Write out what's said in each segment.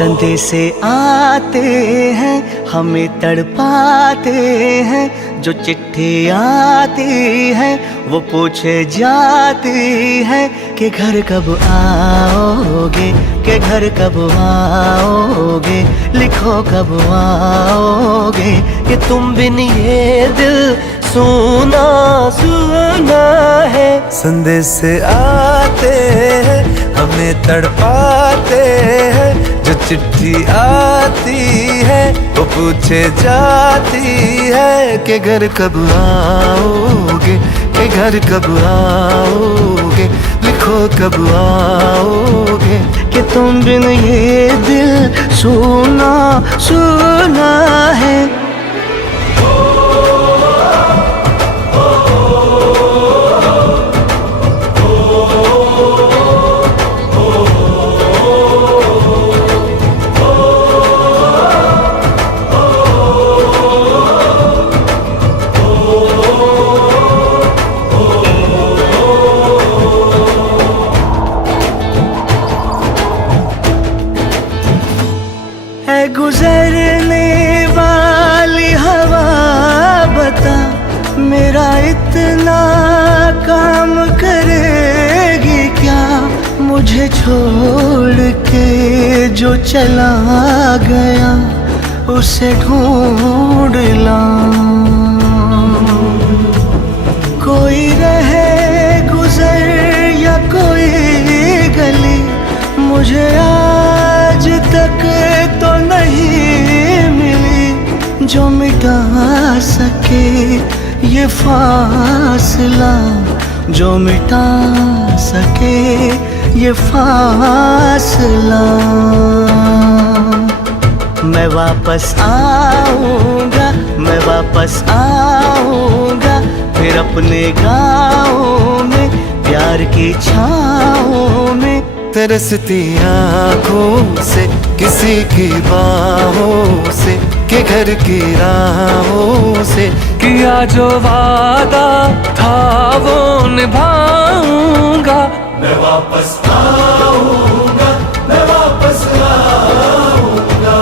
संदेश आते हैं हमें तड़पाते हैं, जो चिट्ठी आती है वो पूछे जाती है कि घर कब आओगे, कि घर कब आओगे, लिखो कब आओगे, कि तुम बिन ये दिल सुना सुना है। संदेश आते हैं हमें तड़पाते हैं, जो चिट्ठी आती है वो पूछे जाती है कि घर कब आओगे, कि घर कब आओगे, लिखो कब आओगे, कि तुम बिन ये दिल सुना सुना है। गुजरने वाली हवा बता, मेरा इतना काम करेगी क्या, मुझे छोड़ के जो चला गया उसे ढूंढ लाऊं। कोई रहे गुजर या कोई गली, मुझे आज तक तो नहीं मिली जो मिटा सके ये फासला, जो मिटा सके ये फासला। मैं वापस आऊंगा, मैं वापस आऊंगा, फिर अपने गाँव में प्यार की छाँव में, तरसती आँखों से किसी की बाहों से, के घर की राहों से, किया जो वादा था वो निभाऊंगा। मैं वापस आऊंगा, मैं वापस आऊंगा।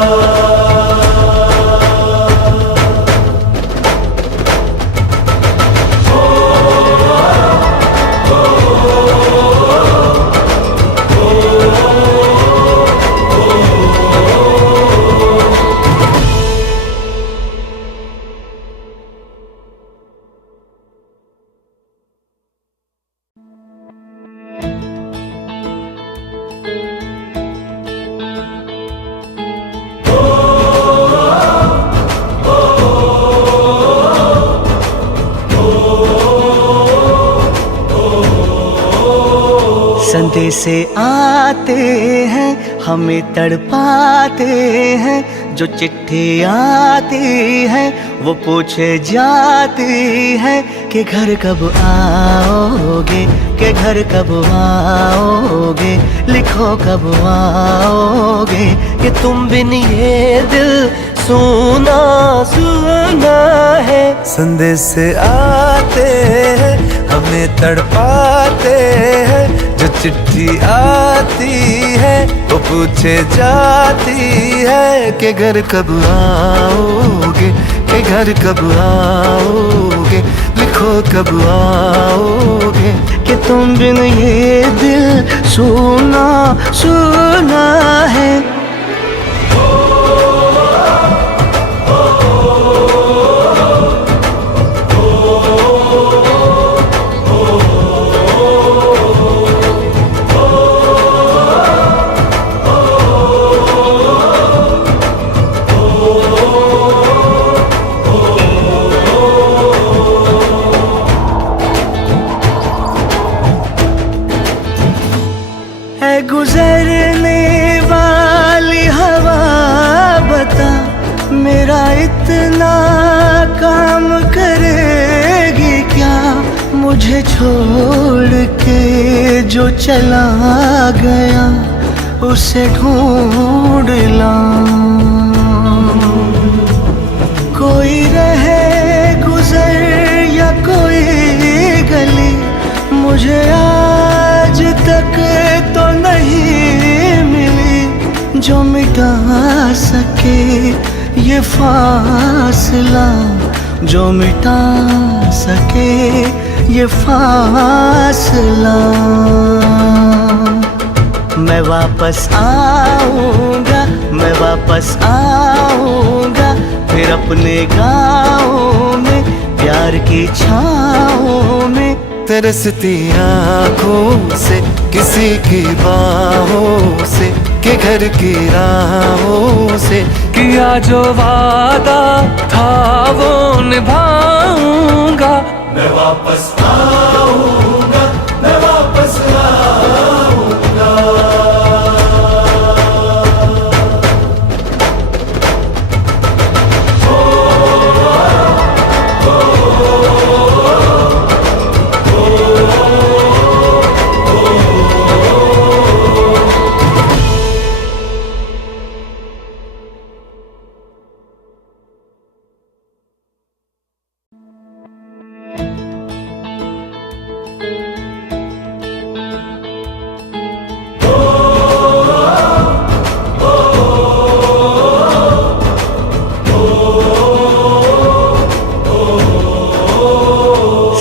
संदेश आते हैं हमें तड़पाते हैं, जो चिट्ठी आती है वो पूछे जाती है कि घर कब आओगे, कि घर कब आओगे, लिखो कब आओगे, कि तुम बिन ये दिल सुना सुना है। संदेश आते हैं हमें तड़पाते हैं, जो चिट्ठी आती है वो पूछे जाती है कि घर कब आओगे, कि घर कब आओगे, लिखो कब आओगे, कि तुम बिन ये दिल सुना सुना है। गुजरने वाली हवा बता, मेरा इतना काम करेगी क्या, मुझे छोड़ के जो चला गया उसे ढूंढ लाऊं। कोई रहे गुजर या कोई गली, मुझे आज तक तो नहीं मिली जो मिटा मिटा सके ये फासला, जो मिटा सके ये फासला। मैं वापस आऊंगा, मैं वापस आऊंगा, फिर अपने गाँव में प्यार की छाँव में। तरसती आँखों से किसी की बाहों से, के घर की राहों से। किया जो वादा था वो निभाऊंगा। मैं वापस आऊंगा, मैं वापस आऊंगा।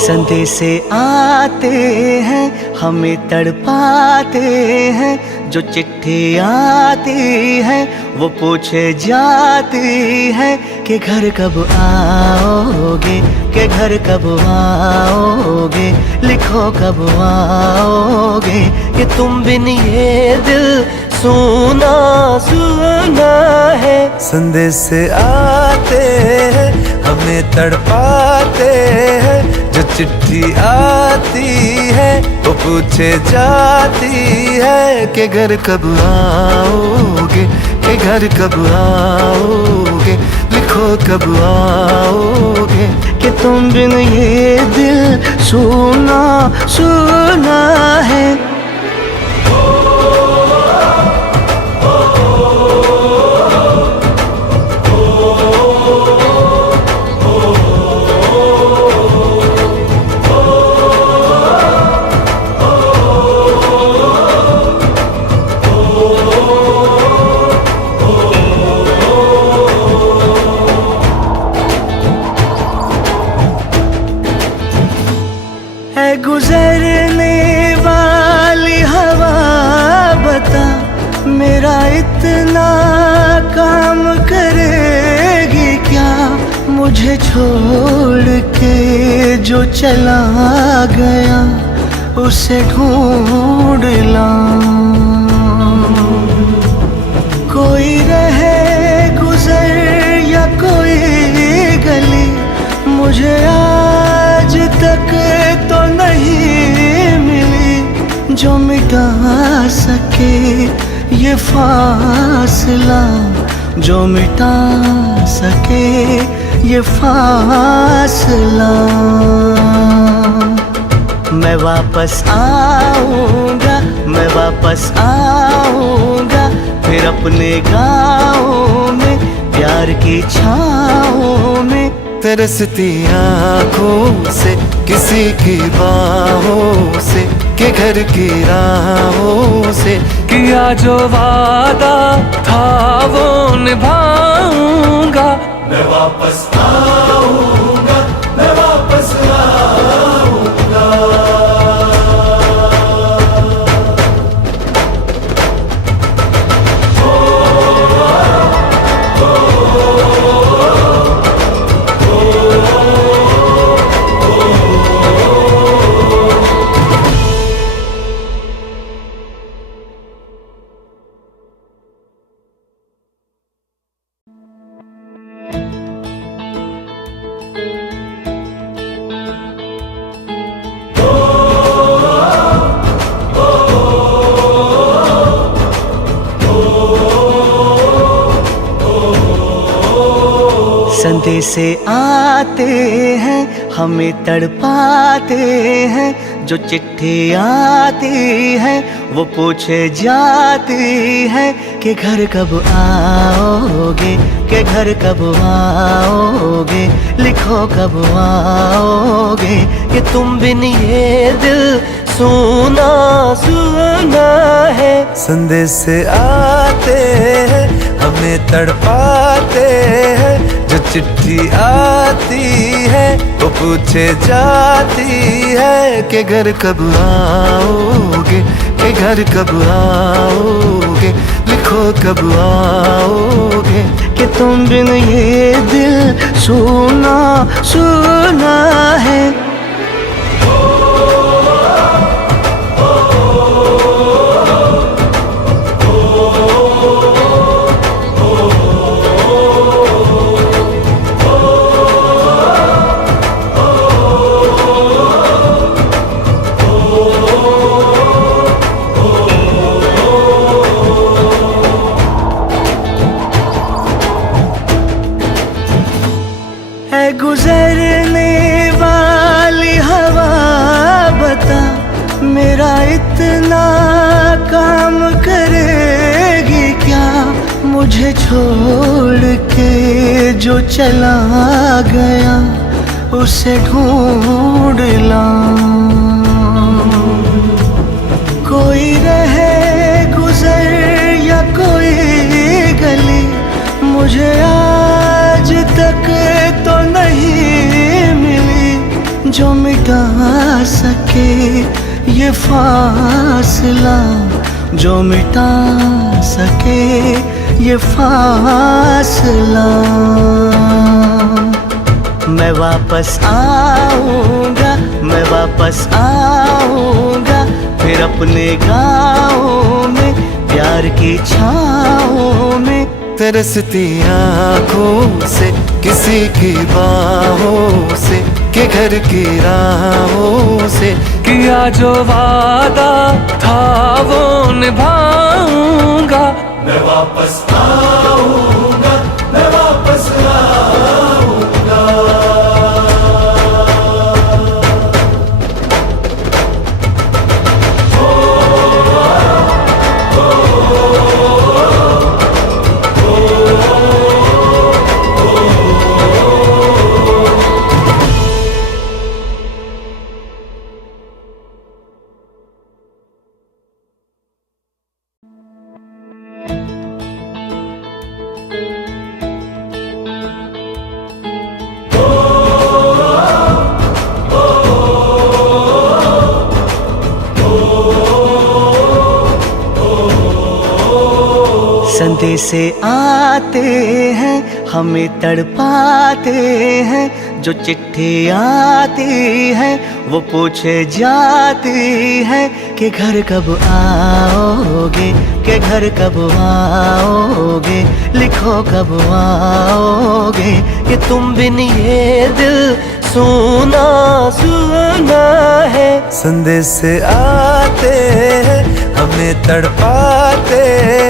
संदेशे आते हैं हमें तड़पाते हैं, जो चिट्ठी आती है वो पूछे जाती है कि घर कब आओगे, कि घर कब आओगे, लिखो कब आओगे। कि तुम बिन ये दिल सुना सुना है। संदेशे आते हैं हमें तड़पाते हैं, जो चिट्ठी आती है वो पूछे जाती है कि घर कब आओगे, कि घर कब आओगे, लिखो कब आओगे। कि तुम बिन ये दिल सुना सुना है। गुजरने वाली हवा बता, मेरा इतना काम करेगी क्या। मुझे छोड़ के जो चला गया उसे ढूंढ लाऊं। कोई रहे गुजर या कोई गली, मुझे आज तक तो नहीं मिली, जो मिटा सके ये फासला, जो मिटा सके ये फासला। मैं वापस आऊंगा, मैं वापस आऊंगा, फिर अपने गाँव में प्यार की छाँव में। तरसती आँखों से किसी की बाहों से, के घर की राहों से। किया जो वादा था वो निभाऊंगा। मैं वापस आऊंगा, मैं वापस आऊंगा। संदेशे आते हैं हमें तड़पाते हैं, जो चिट्ठी आती है वो पूछे जाती है कि घर कब आओगे, कि घर कब आओगे, लिखो कब आओगे। कि तुम बिन ये दिल सुना सुना है। संदेशे आते हैं हमें तड़पाते हैं। जो चिट्ठी आती है वो पूछे जाती है कि घर कब आओगे, कि घर कब आओगे, लिखो कब आओगे। कि तुम बिन ये दिल सुना सुना है। है गुजरने वाली हवा बता, मेरा इतना काम करेगी क्या। मुझे छोड़ के जो चला गया उसे ढूंढ लाऊं। कोई रहे गुजर या कोई गली, मुझे आज तक तो नहीं मिली जो मिटा सके ये फासला, जो मिटा सके ये फासला। मैं वापस आऊंगा, मैं वापस आऊंगा, फिर अपने गाँव में प्यार की छाँव में। तरसती आँखों से किसी की बाहों से, कि घर की राहों से। किया जो वादा था वो निभाऊंगा। मैं वापस आऊंगा, मैं वापस आऊंगा। संदेशे आते हैं हमें तड़पाते हैं। जो चिट्ठी आती है वो पूछे जाती है कि घर कब आओगे, कि घर कब आओगे, लिखो कब आओगे। कि तुम बिन ये दिल सुना सुना है। संदेशे आते हैं हमें तड़पाते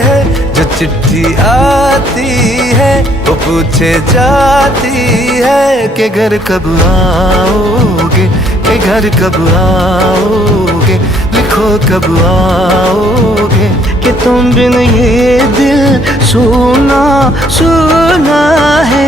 हैं। जो चिट्ठी आती है वो पूछे जाती है कि घर कब आओगे, कि घर कब आओगे, लिखो कब आओगे। कि तुम बिन ये दिल सुना सुना है।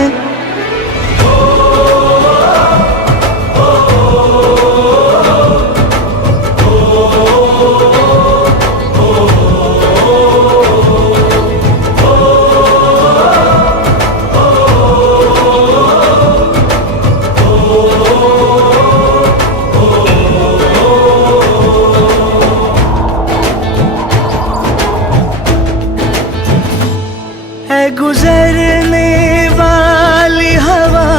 है गुजरने वाली हवा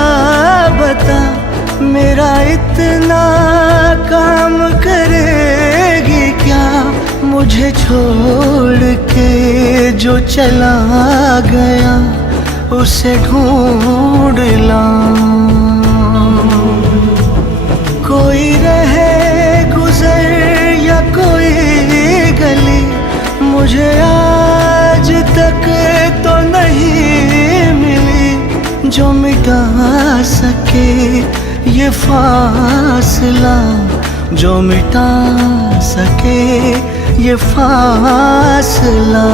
बता, मेरा इतना काम करेगी क्या। मुझे छोड़ के जो चला गया उसे ढूंढ लाऊं। कोई रहे गुजर या कोई गली, मुझे आज तक तो नहीं मिली जो मिटा सके ये फासला, जो मिटा सके ये फासला।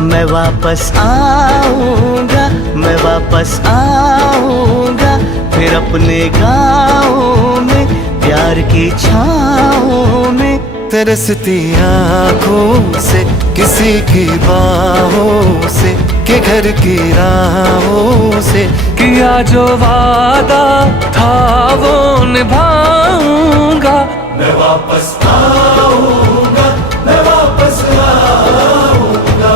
मैं वापस आऊंगा, मैं वापस आऊंगा, फिर अपने गाँव में प्यार की छाँव में। तरसती आँखों से किसी की बाहों से के घर की राहों से। किया जो वादा था वो निभाऊंगा। मैं वापस आऊंगा, मैं वापस आऊंगा।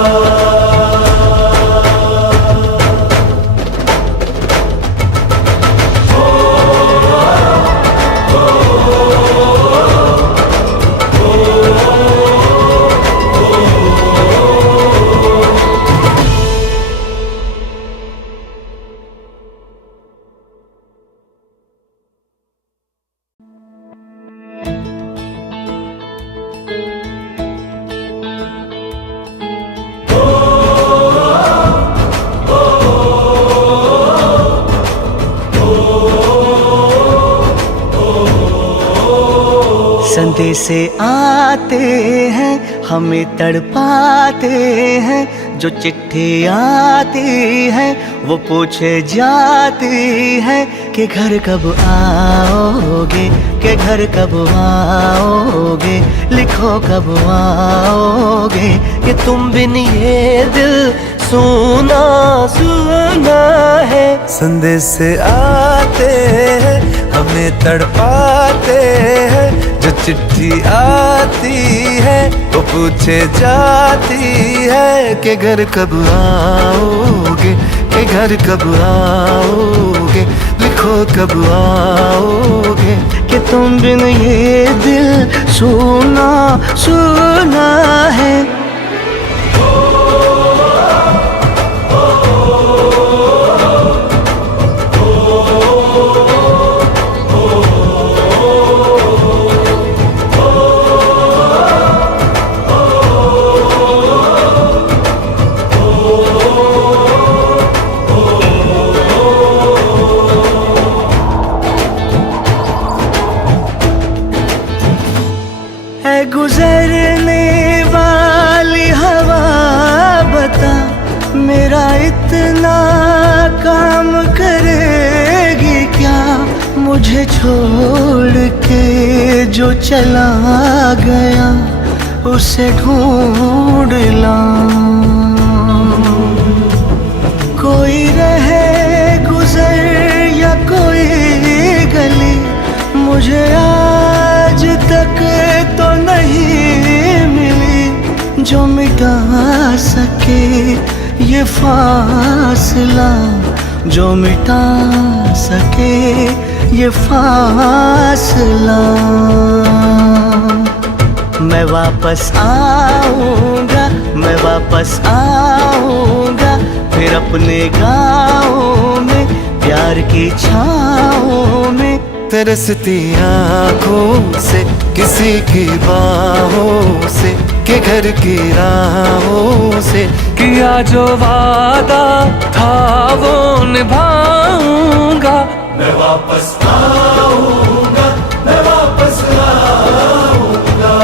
संदेश आते हैं हमें तड़पाते हैं, जो चिट्ठी आती है वो पूछे जाती है कि घर कब आओगे, कि घर कब आओगे, लिखो कब आओगे, कि तुम बिन ये दिल सुना सुना है। संदेश आते हैं हमें तड़पाते हैं, जो चिट्ठी आती है वो पूछे जाती है कि घर कब आओगे, कि घर कब आओगे, लिखो कब आओगे, कि तुम बिन ये दिल सुना सुना है। गुजरने वाली हवा बता, मेरा इतना काम करेगी क्या, मुझे छोड़ के जो चला गया उसे ढूंढ लाऊं। कोई रहे गुजर या कोई गली, मुझे आज तक तो नहीं मिली जो मिटा सके ये फासला, जो मिटा सके ये फासला। मैं वापस आऊंगा, मैं वापस आऊंगा, फिर अपने गाँव में प्यार की छाँव में। तरसती आँखों से किसी की बाहों से, के घर की राहों से। किया जो वादा था वो निभाऊंगा। मैं वापस आऊंगा, मैं वापस आऊंगा।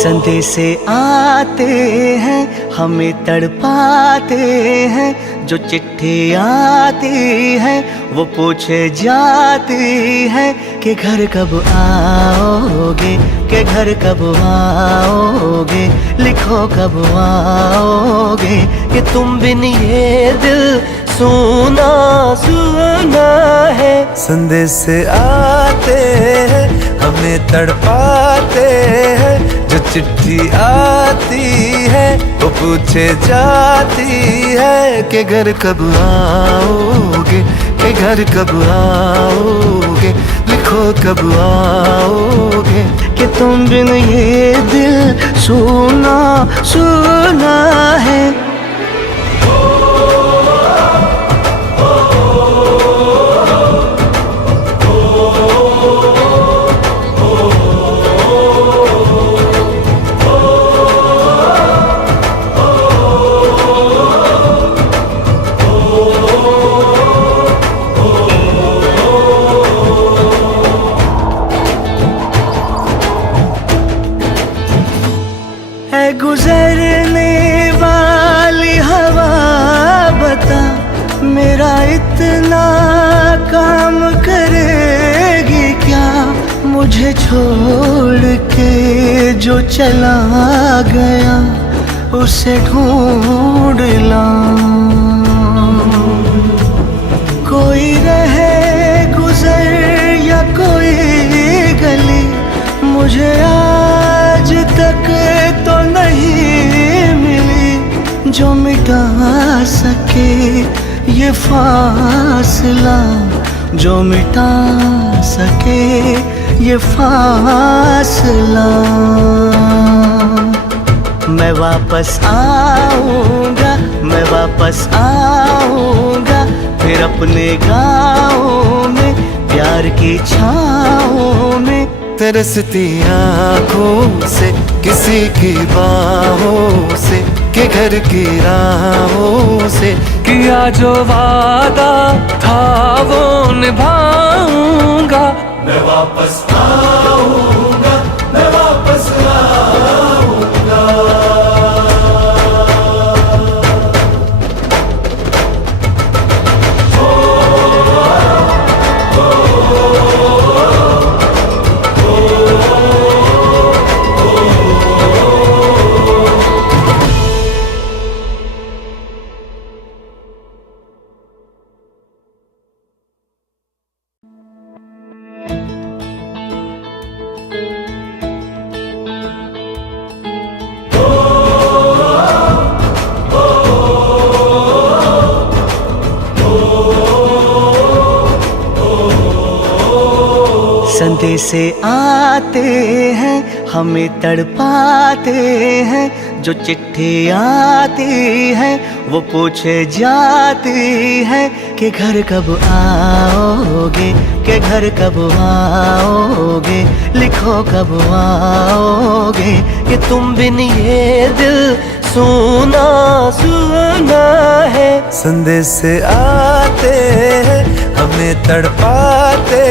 संदेश आते हैं हमें तड़पाते हैं, जो चिट्ठी आती है वो पूछे जाती है कि घर कब आओगे, कि घर कब आओगे, लिखो कब आओगे, कि तुम बिन ये दिल सुना सुना है। संदेश आते हैं हमें तड़पाते हैं, जो चिट्ठी आती है वो पूछे जाती है कि घर कब आओगे, कि घर कब आओगे, लिखो कब आओगे, कि तुम बिन ये दिल सुना सुना है। इतना काम करेगी क्या, मुझे छोड़ के जो चला गया उसे ढूंढ लाऊं। कोई रहे गुजर या कोई गली, मुझे आज तक तो नहीं मिली जो मिटा सके ये फासला, जो मिटा सके ये फासला। मैं वापस आऊंगा, मैं वापस आऊंगा, फिर अपने गाँव में प्यार की छाँव में। तरसती आँखों से किसी की बाहों से, के घर की राहों से। किया जो वादा था वो निभाऊंगा। मैं वापस आऊंगा, मैं वापस आऊंगा। संदेश आते हैं हमें तड़पाते हैं, जो चिट्ठी आती है वो पूछे जाती है कि घर कब आओगे, कि घर कब आओगे, लिखो कब आओगे, कि तुम बिन ये दिल सुना सुना है। संदेश आते हैं हमें तड़पाते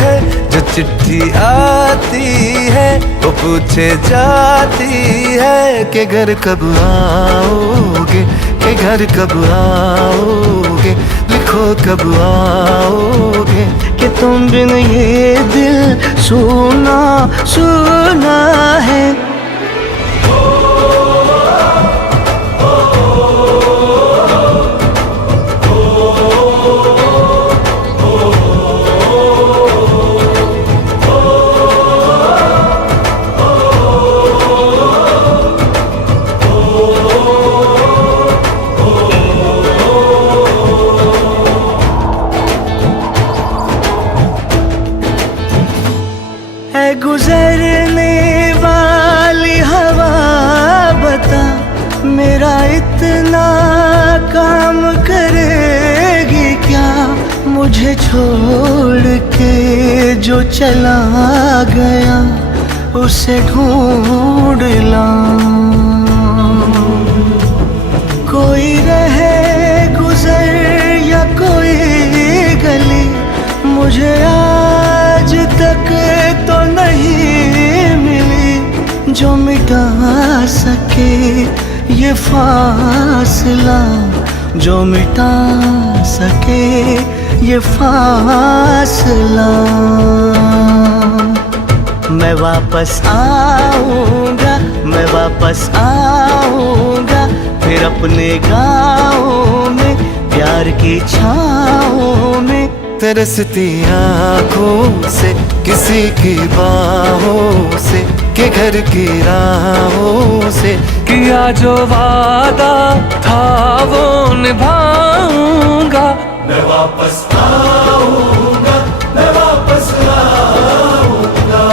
हैं, जो चिट्ठी आती है वो पूछे जाती है कि घर कब आओगे, कि घर कब आओगे, लिखो कब आओगे, कि तुम बिन ये दिल सुना सुना है। गुजरने वाली हवा बता, मेरा इतना काम करेगी क्या, मुझे छोड़ के जो चला गया उसे ढूंढ लाऊं। कोई रहे गुजर या कोई गली, मुझे आज तक तो नहीं मिली जो मिटा सके ये फासला, जो मिटा सके ये फासला। मैं वापस आऊंगा, मैं वापस आऊंगा, फिर अपने गाँव में प्यार की छाँव में। तरसती आँखों से किसी की बाहों से, के घर की राहों से। किया जो वादा था वो निभाऊंगा। मैं वापस आऊंगा, मैं वापस आऊंगा।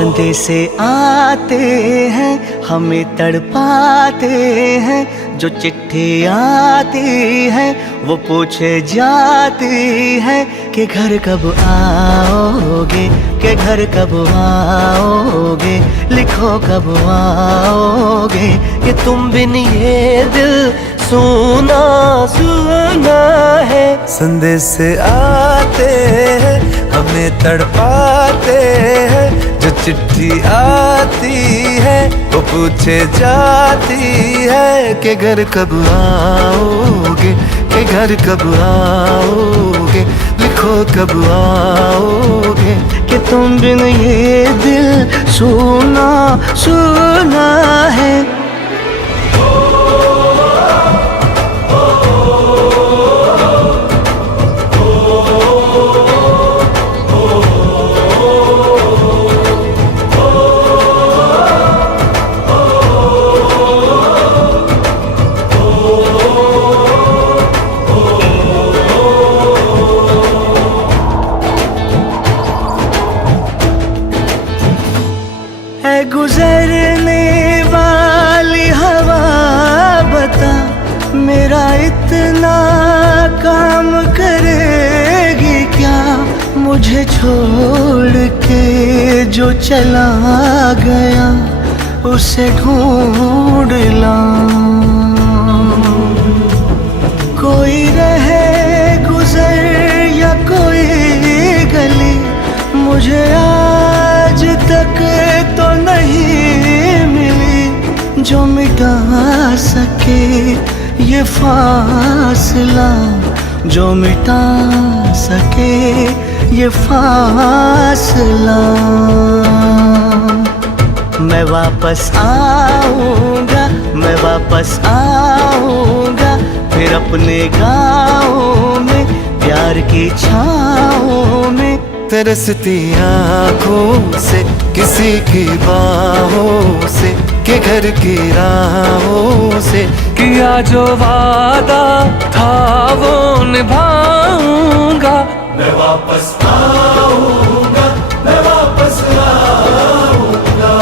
संदेश आते हैं हमें तड़पाते हैं, जो चिट्ठी आती है वो पूछे जाती है कि घर कब आओगे, कि घर कब आओगे, लिखो कब आओगे, कि तुम बिन ये दिल सुना सुना है। संदेश आते हैं हमें तड़पाते हैं, जो चिट्ठी आती है वो पूछे जाती है कि घर कब आओगे, कि घर कब आओगे, लिखो कब आओगे, कि तुम बिन ये दिल सुना सुना है। गुजरने वाली हवा बता, मेरा इतना काम करेगी क्या, मुझे छोड़ के जो चला गया उसे ढूंढ लाऊं। कोई रहे गुजर या कोई गली, मुझे आज तक तो नहीं मिली जो मिटा सके ये फासला, जो मिटा सके ये फासला। मैं वापस आऊंगा, मैं वापस आऊंगा, फिर अपने गाँव में प्यार की छाँव में, तरसती आँखों से किसी की बाहों से, के घर की राहों से। किया जो वादा था वो निभाऊंगा, मैं वापस आऊंगा, मैं वापस आऊंगा।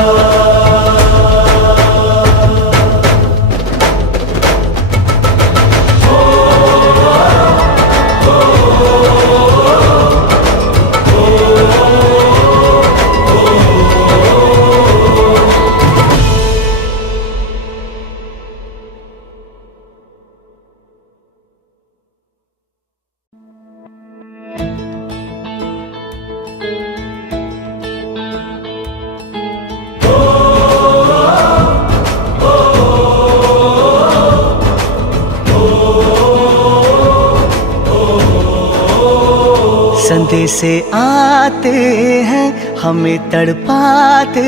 संदेश आते हैं हमें तड़पाते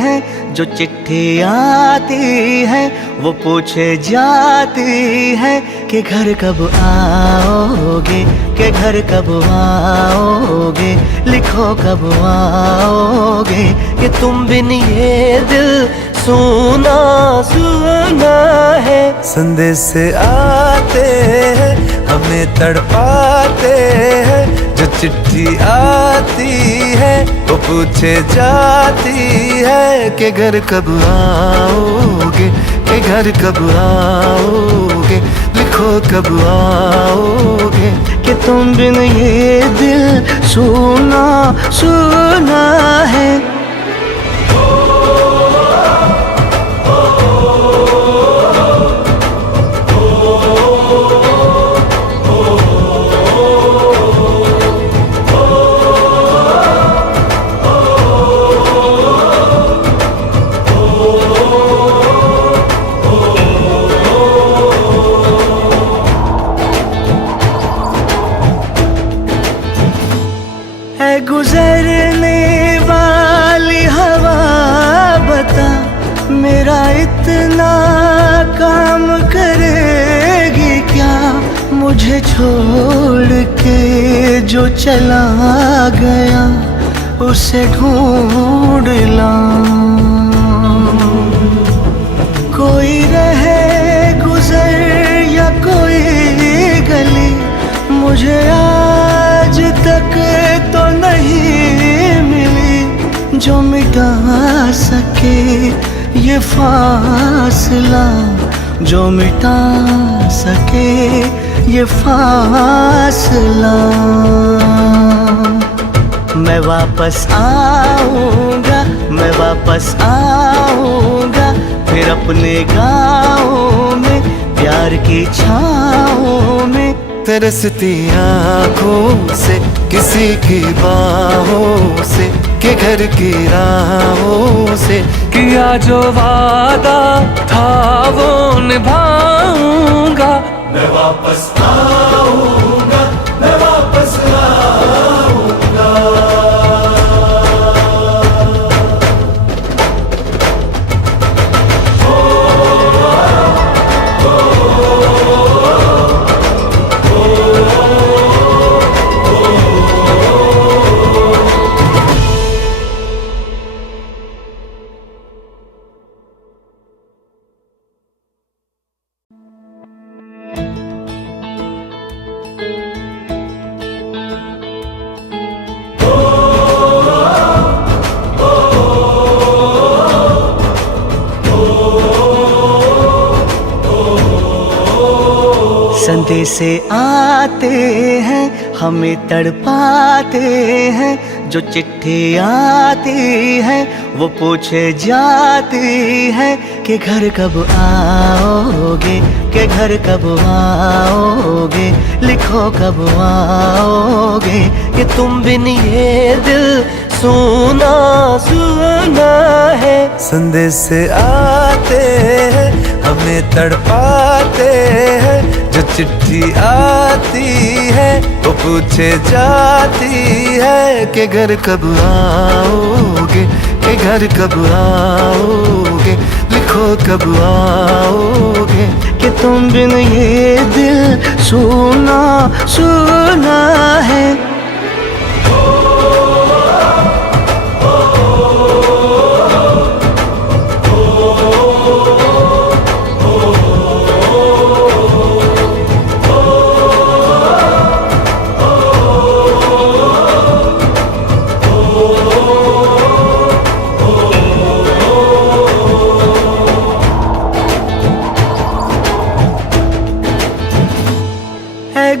हैं, जो चिट्ठी आती है वो पूछे जाती है कि घर कब आओगे, कि घर कब आओगे, लिखो कब आओगे, कि तुम बिन ये दिल सुना सुना है। संदेश आते हैं हमें तड़पाते हैं, जो चिट्ठी आती है वो पूछे जाती है कि घर कब आओगे, कि घर कब आओगे, लिखो कब आओगे, कि तुम बिन ये दिल सुना सुना है। गुजरने वाली हवा बता, मेरा इतना काम करेगी क्या, मुझे छोड़ के जो चला गया उसे ढूंढ लाऊं। कोई रहे गुजर या कोई गली, मुझे आज तक तो नहीं मिली जो मिटा ये फासला जो मिटा सके ये फासला। मैं वापस आऊंगा, मैं वापस आऊंगा फिर अपने गाँव में, प्यार की छाँव में। तरसती आँखों से किसी की बाहों से, के घर की राहों से। किया जो वादा था वो निभाऊंगा। मैं वापस आऊंगा, मैं वापस आऊंगा। संदेशे आते हैं हमें तड़पाते हैं, जो चिट्ठी आती है वो पूछे जाती है कि घर कब आओगे, कि घर कब आओगे, लिखो कब आओगे। कि तुम बिन ये दिल सुना सुना है। संदेशे आते हैं हमें तड़पाते हैं, जो चिट्ठी आती है वो पूछे जाती है कि घर कब आओगे, कि घर कब आओगे, लिखो कब आओगे। कि तुम बिन ये दिल सुना सुना है।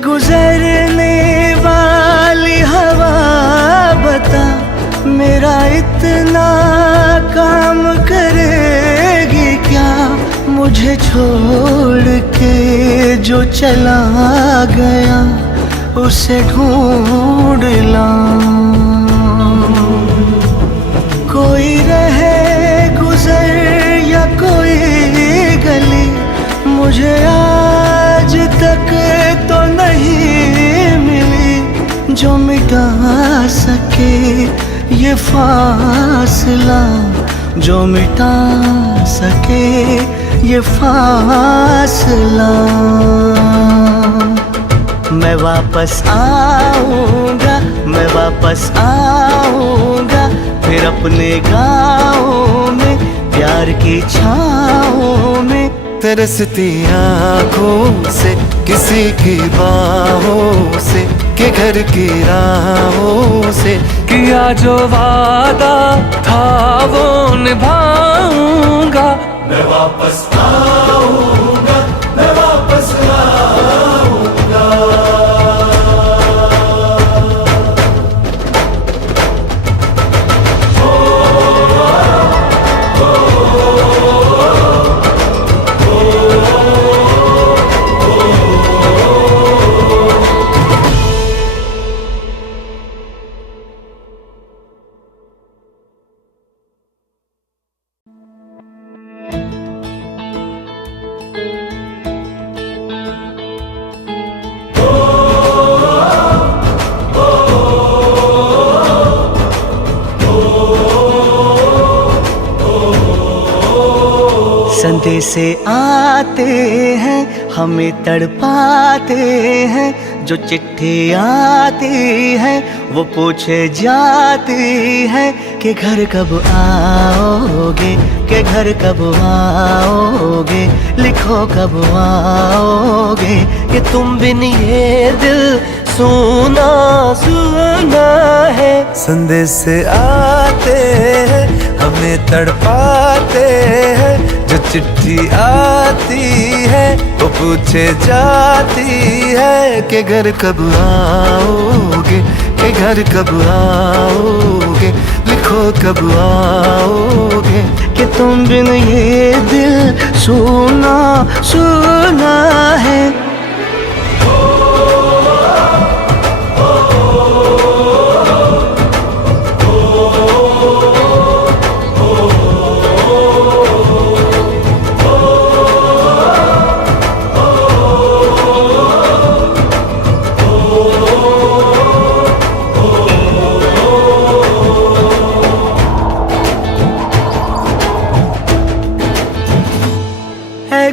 गुजरने वाली हवा बता, मेरा इतना काम करेगी क्या। मुझे छोड़ के जो चला गया उसे ढूंढ लाऊं। कोई रहे गुजर या कोई गली, मुझे आज तक तो नहीं मिली जो मिटा सके ये फासला, जो मिटा सके ये फासला। मैं वापस आऊंगा, मैं वापस आऊंगा फिर अपने गाँव में, प्यार की छाँव में। तरसती आँखों से किसी की बाहों से, के घर की राहों से। किया जो वादा था वो निभाऊंगा। मैं वापस आऊंगा, मैं वापस आऊंगा। संदेशे आते हैं हमें तड़पाते हैं, जो चिट्ठी आती है वो पूछे जाती है कि घर कब आओगे, कि घर कब आओगे, लिखो कब आओगे। कि तुम बिन ये दिल सुना सुना है। संदेश से आते हैं हमें तड़पाते हैं, जो चिट्ठी आती है वो पूछे जाती है कि घर कब आओगे, कि घर कब आओगे, लिखो कब आओगे, कि तुम बिन ये दिल सुना सुना है।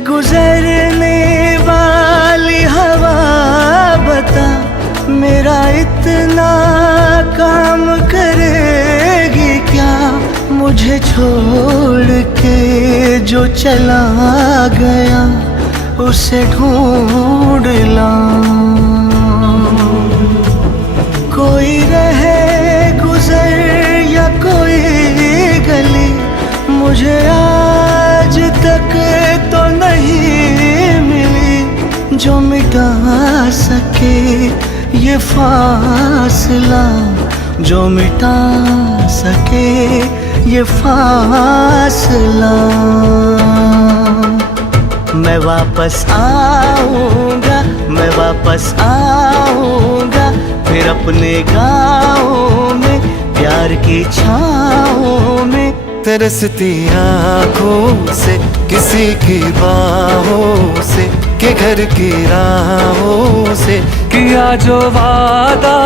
गुजरने वाली हवा बता, मेरा इतना काम करेगी क्या, मुझे छोड़ के जो चला गया उसे ढूंढ लाऊं। कोई रहे गुजर या कोई गली, मुझे आज तक तो नहीं मिली जो मिटा सके ये फासला, जो मिटा सके ये फासला। मैं वापस आऊंगा, मैं वापस आऊंगा, फिर अपने गाँव में प्यार की छाँव में। तरसती आँखों से किसी की बाहों से, के घर की राहों से। किया जो वादा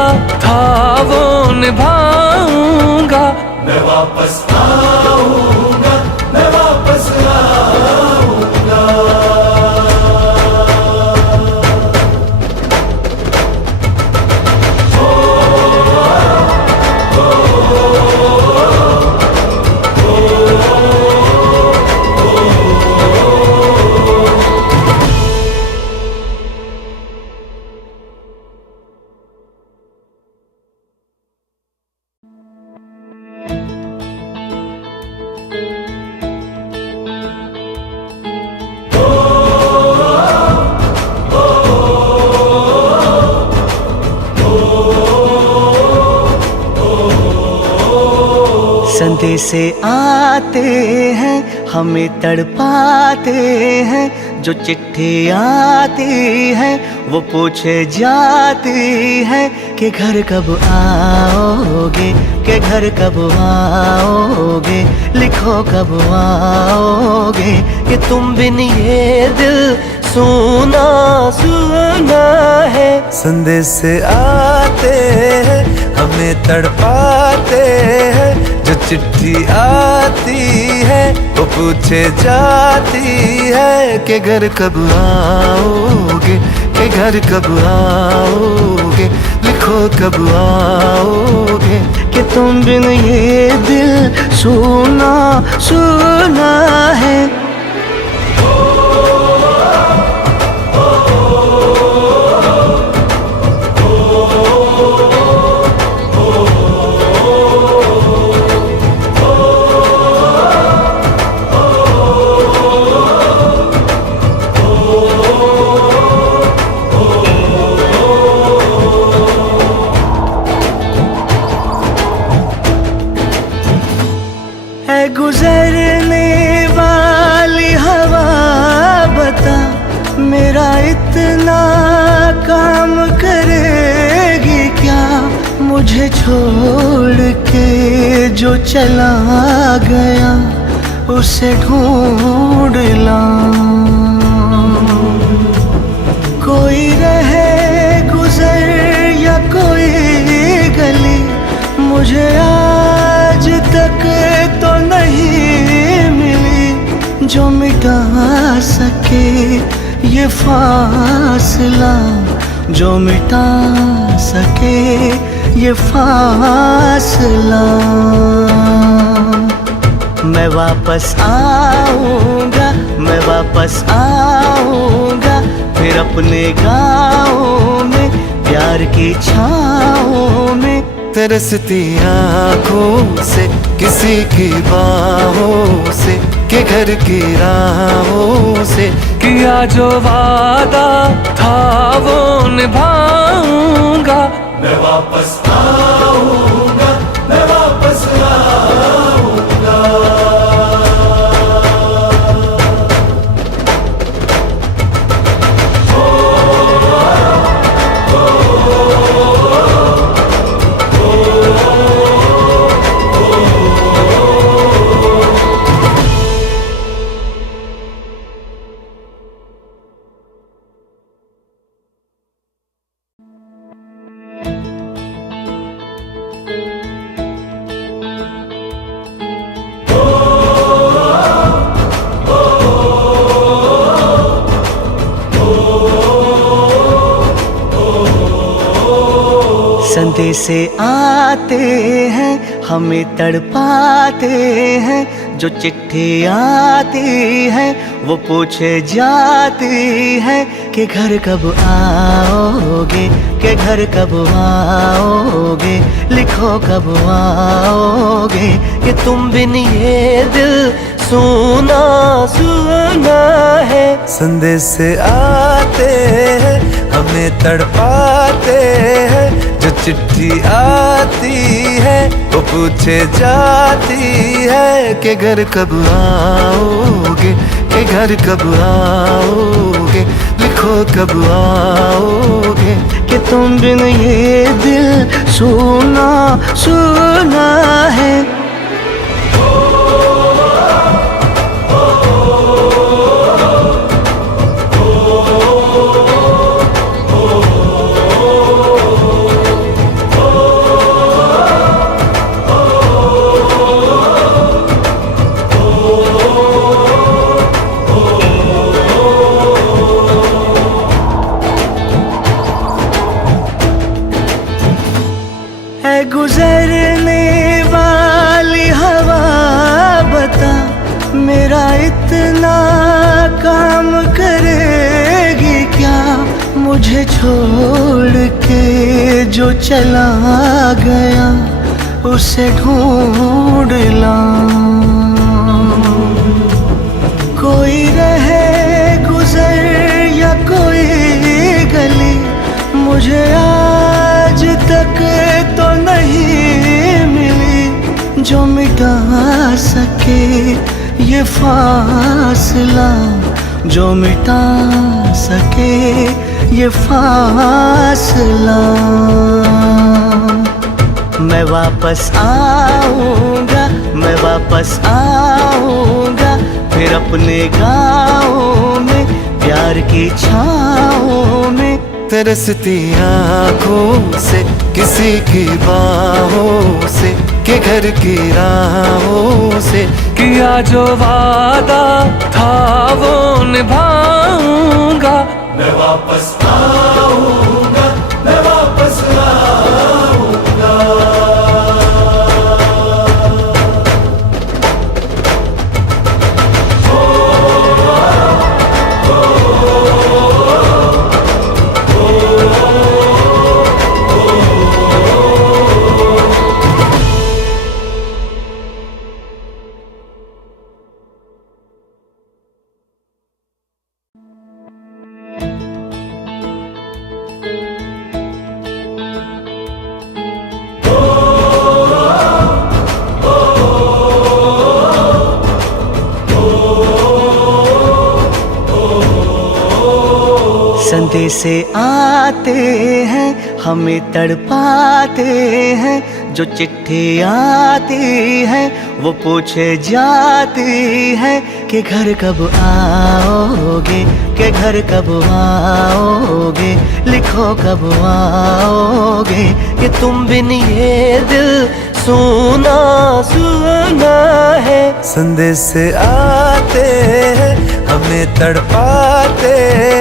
था वो निभाऊंगा। मैं वापस आऊंगा, मैं वापस आऊंगा। संदेश से आते हैं हमें तड़पाते हैं, जो चिट्ठी आती है वो पूछे जाती है कि घर कब आओगे, कि घर कब आओगे, लिखो कब आओगे, कि तुम बिन ये दिल सुना सुना है। संदेश से आते हैं हमें तड़पाते हैं, जो चिट्ठी आती है वो पूछे जाती है कि घर कब आओगे, कि घर कब आओगे, लिखो कब आओगे, कि तुम बिन ये दिल सुना सुना है। गुजरने वाली हवा बता, मेरा इतना काम करेगी क्या, मुझे छोड़ के जो चला गया उसे ढूंढ लाऊं। कोई रहे गुजर या कोई गली, मुझे आज तक तो नहीं मिली जो मिटा सके ये फासला, जो मिटा सके ये फासला। मैं वापस आऊंगा, मैं वापस आऊंगा, फिर अपने गाँव में प्यार प्यार की छाँव में, तरसती आँखों से किसी की बाहों से, के घर की राहों से। किया जो वादा था वो निभाऊंगा, मैं वापस आऊंगा, मैं वापस आऊंगा। संदेश आते हैं हमें तड़पाते हैं, जो चिट्ठी आती है वो पूछे जाती है कि घर कब आओगे, कि घर कब आओगे, लिखो कब आओगे, कि तुम बिन ये दिल सुना सुना है। संदेश आते हैं हमें तड़पाते हैं, जो चिट्ठी आती है वो पूछे जाती है कि घर कब आओगे, कि घर कब आओगे, लिखो कब आओगे, कि तुम बिन ये दिल सुना सुना है। गुजरने वाली हवा बता, मेरा इतना काम करेगी क्या, मुझे छोड़ के जो चला गया उसे ढूंढ लाऊं। कोई रहे गुजर या कोई गली, मुझे आज तक तो नहीं मिली जो मिटा सके ये फासला, जो मिटा सके ये फासला। मैं वापस आऊंगा, मैं वापस आऊंगा, फिर अपने गाँव में प्यार की छाँव में, तरसती आँखों से किसी की बाहों से, के घर की राहों से। किया जो वादा था वो निभाऊंगा, मैं वापस आऊंगा, मैं वापस आऊंगा। संदेश आते हैं हमें तड़पाते हैं, जो चिट्ठी आती है वो पूछे जाती है कि घर कब आओगे, कि घर कब आओगे, लिखो कब आओगे, कि तुम बिन ये दिल सुना सुना है। संदेश आते हैं हमें तड़पाते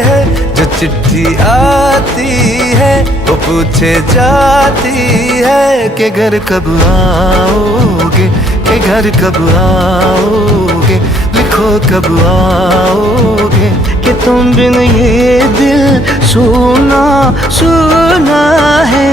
हैं, जो चिट्ठी आती है वो पूछे जाती है कि घर कब आओगे, कि घर कब आओगे, लिखो कब आओगे, कि तुम बिन ये दिल सुना सुना है।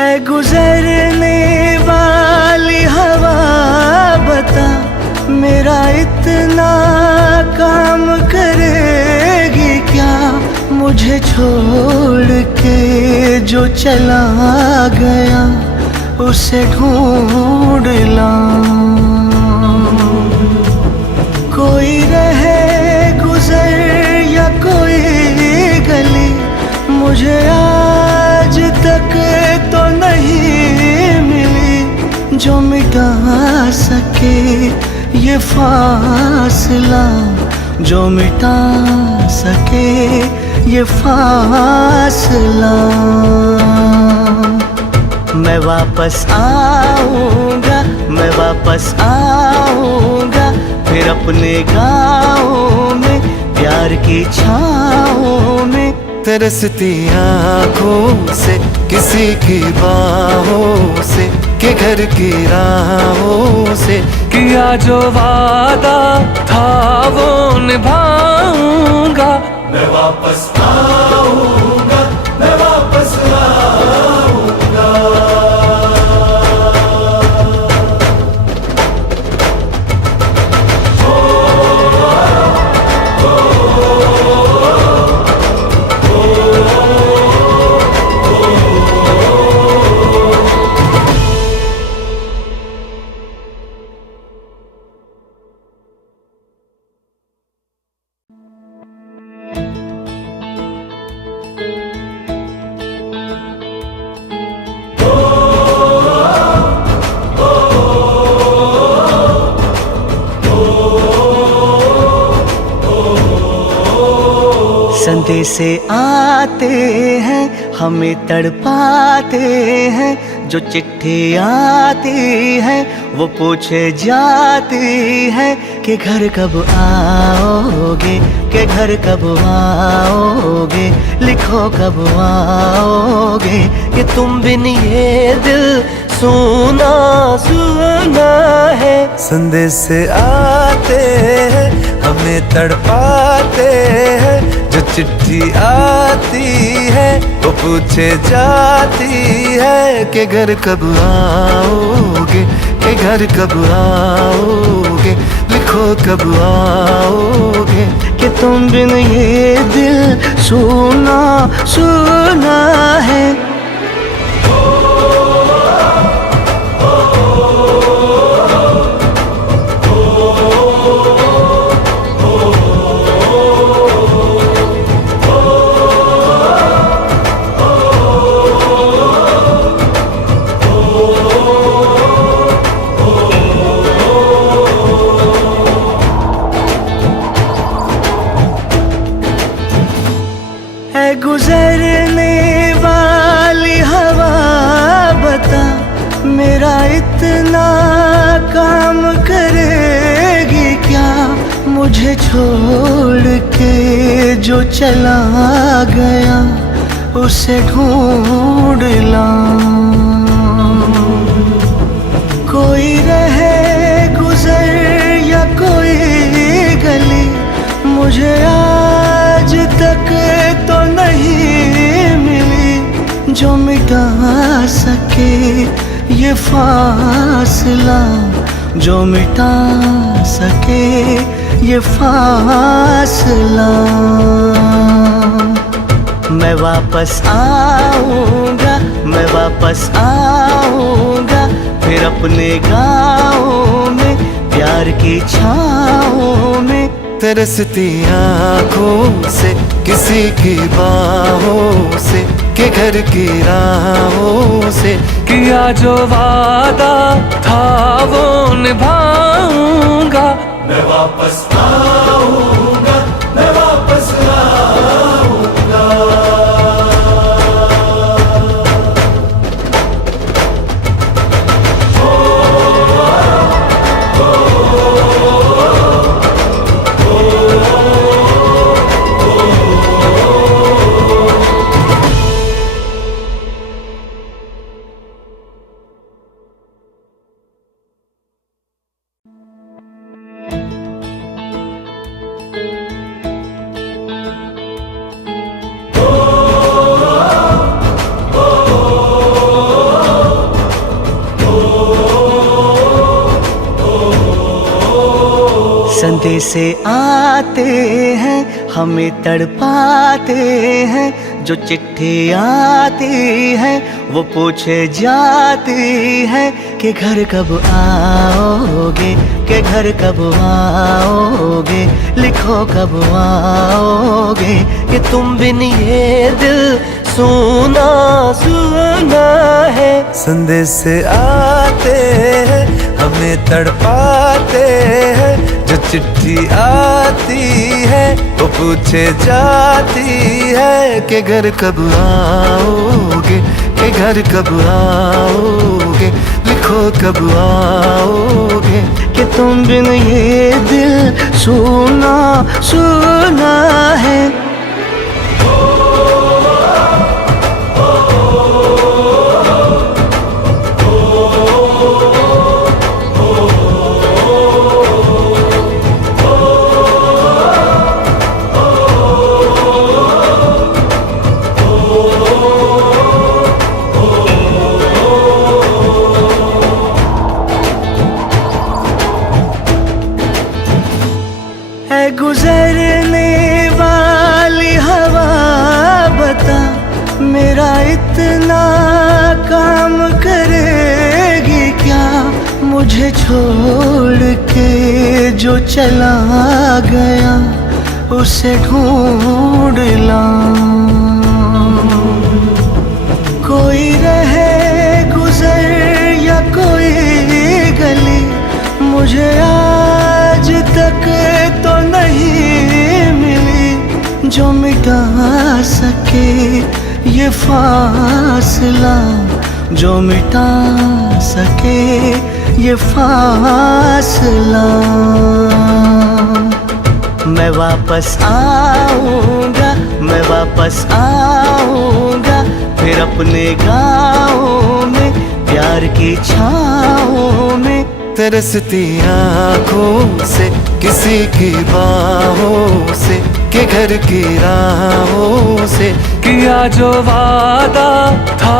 है गुजरने वाली हवा बता, मेरा इतना काम करेगी क्या? मुझे छोड़ के जो चला गया उसे ढूंढ लाऊं। कोई रहे गुजर या कोई गली, मुझे आज तक तो नहीं मिली जो मिटा सके ये फासला, जो मिटा सके ये फासला। मैं वापस आऊंगा, मैं वापस आऊंगा, फिर अपने गाँव में प्यार की छाँव में। तरसती आँखों से किसी की बाहों से, के घर की राहों से। किया जो वादा था वो निभाऊंगा। मैं वापस आऊंगा, मैं वापस आऊंगा। संदेशे आते हैं हमें तड़पाते हैं, जो चिट्ठी आती है वो पूछे जाती है कि घर कब आओगे, कि घर कब आओगे, लिखो कब आओगे। कि तुम बिन ये दिल सुना सुना है। संदेशे आते हैं हमें तड़पाते हैं, जो चिट्ठी आती है वो पूछे जाती है कि घर कब आओगे, कि घर कब आओगे, लिखो कब आओगे। कि तुम बिन ये दिल सुना सुना है। है गुजरने वाली हवा बता, मेरा इतना काम करेगी क्या? मुझे छोड़ के जो चला गया उसे ढूंढ लाऊं। कोई रहे गुजर या कोई गली, मुझे आज तक तो नहीं मिली जो मिटा सके ये फासला, जो मिटा सके ये फासला। मैं वापस आऊंगा, मैं वापस आऊंगा, फिर अपने गाँव में प्यार की छाँव में। तरसती आँखों से किसी की बाहों से, के घर की राहों से। किया जो वादा था वो निभाऊंगा। मैं वापस आऊंगा, मैं वापस आऊंगा। संदेश आते हैं हमें तड़पाते हैं, जो चिट्ठी आती है वो पूछे जाती है कि घर कब आओगे, कि घर कब आओगे, लिखो कब आओगे, कि तुम बिन ये दिल सुना सुना है। संदेश आते हैं हमें तड़पाते हैं, जो चिट्ठी आती है वो पूछे जाती है कि घर कब आओगे, कि घर कब आओगे, लिखो कब आओगे, कि तुम बिन ये दिल सुना सुना है। है गुजरने वाली हवा बता, मेरा इतना काम करेगी क्या, मुझे छोड़ के जो चला गया उसे ढूंढ लाऊं। कोई रहे गुजर या कोई गली, मुझे आज तक तो नहीं मिली जो मिटा सके ये फासला, जो मिटा सके ये फासला। मैं वापस आऊंगा, मैं वापस आऊंगा, फिर अपने गाँव में प्यार की छाँव में, तरसती आँखों से किसी की बाहों से, के घर की राहों से। किया जो वादा था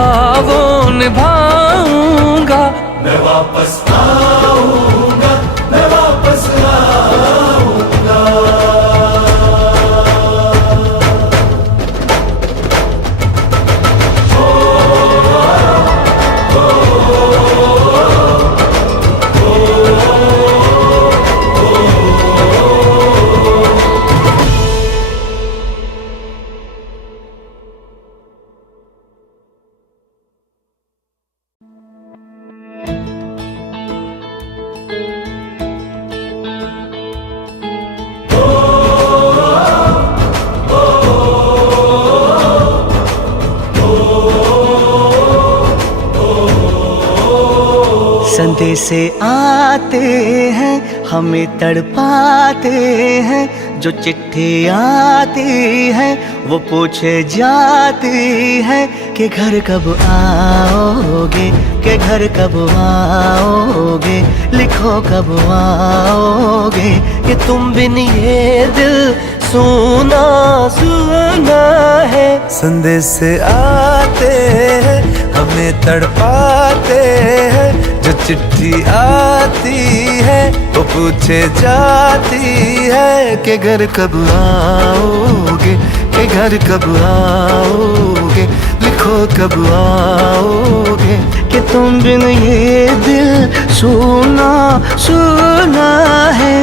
वो निभाऊंगा, मैं वापस आऊंगा, मैं वापस आऊंगा। संदेश आते हैं हमें तड़पाते हैं, जो चिट्ठी आती है वो पूछे जाती है कि घर कब आओगे, कि घर कब आओगे, लिखो कब आओगे, कि तुम बिन ये दिल सुना सुना है। संदेश आते हैं हमें तड़पाते हैं, जो चिट्ठी आती है वो पूछे जाती है कि घर कब आओगे, कि घर कब आओगे, लिखो कब आओगे, कि तुम बिन ये दिल सुना सुना है।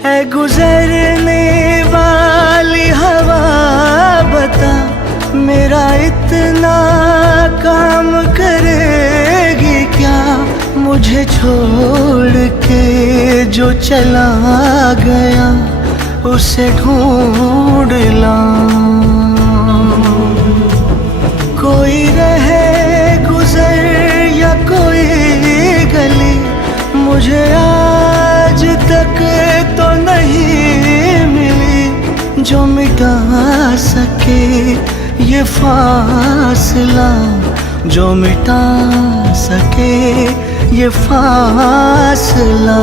है गुजरने वाली हवा बता, मेरा इतना काम करेगी क्या, मुझे छोड़ के जो चला गया उसे ढूंढ लाऊं। कोई रहे गुजर या कोई गली, मुझे आज तक तो नहीं मिली जो मिटा सके ये फासला, जो मिटा सके ये फासला।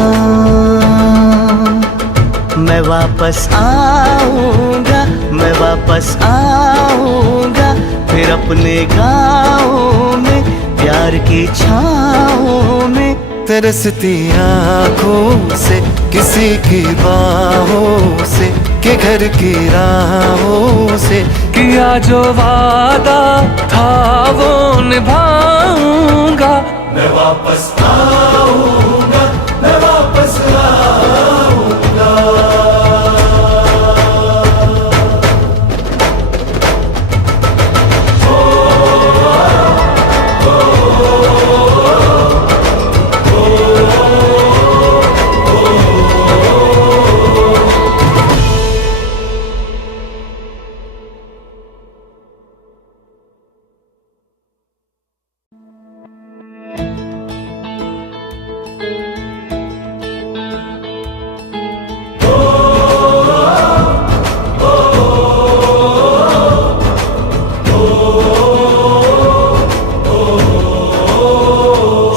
मैं वापस आऊंगा, मैं वापस आऊंगा, फिर अपने गाँव में प्यार की छाँव में। तरसती आँखों से किसी की बाहों से, के घर की राहों से। किया जो वादा था वो निभाऊंगा। मैं वापस आऊंगा, मैं वापस आऊंगा।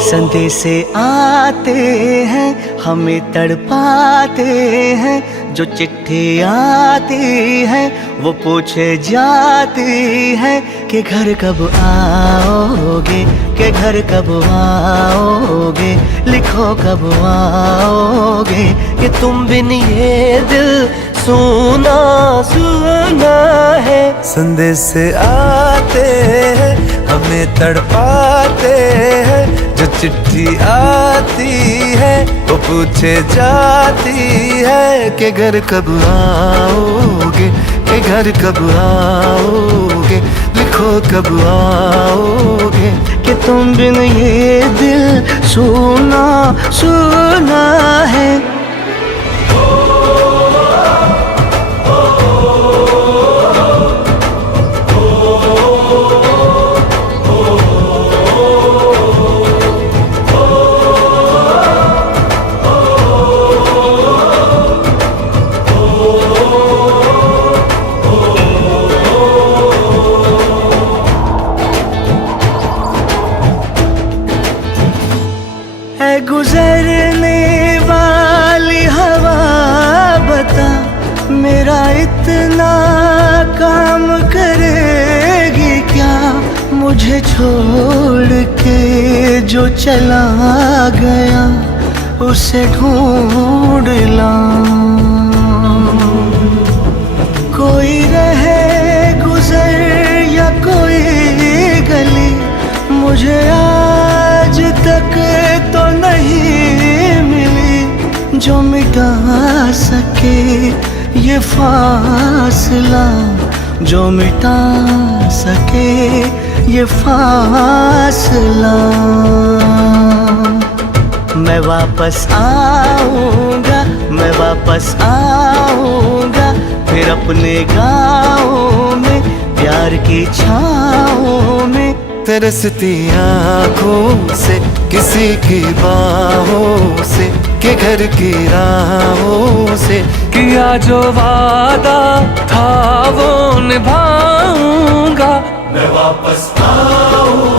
संदेशे आते हैं हमें तड़पाते हैं, जो चिट्ठी आती है वो पूछे जाती है कि घर कब आओगे, कि घर कब आओगे, लिखो कब आओगे। कि तुम बिन ये दिल सुना सुना है। संदेशे आते हैं हमें तड़पाते हैं, जो चिट्ठी आती है वो पूछे जाती है कि घर कब आओगे, कि घर कब आओगे, लिखो कब आओगे। कि तुम बिन ये दिल सुना सुना है। गुजरने वाली हवा बता, मेरा इतना काम करेगी क्या। मुझे छोड़ के जो चला गया उसे ढूंढ लाऊं। कोई रहे गुजर या कोई गली, मुझे आज तक तो नहीं मिली, जो मिटा सके ये फासला, जो मिटा सके ये फासला। मैं वापस आऊंगा, मैं वापस आऊंगा, फिर अपने गाँव में प्यार की छाँव में। तरसती आँखों से किसी की बाहों से, के घर की राहों से। किया जो वादा था वो निभाऊंगा। मैं वापस आऊंगा।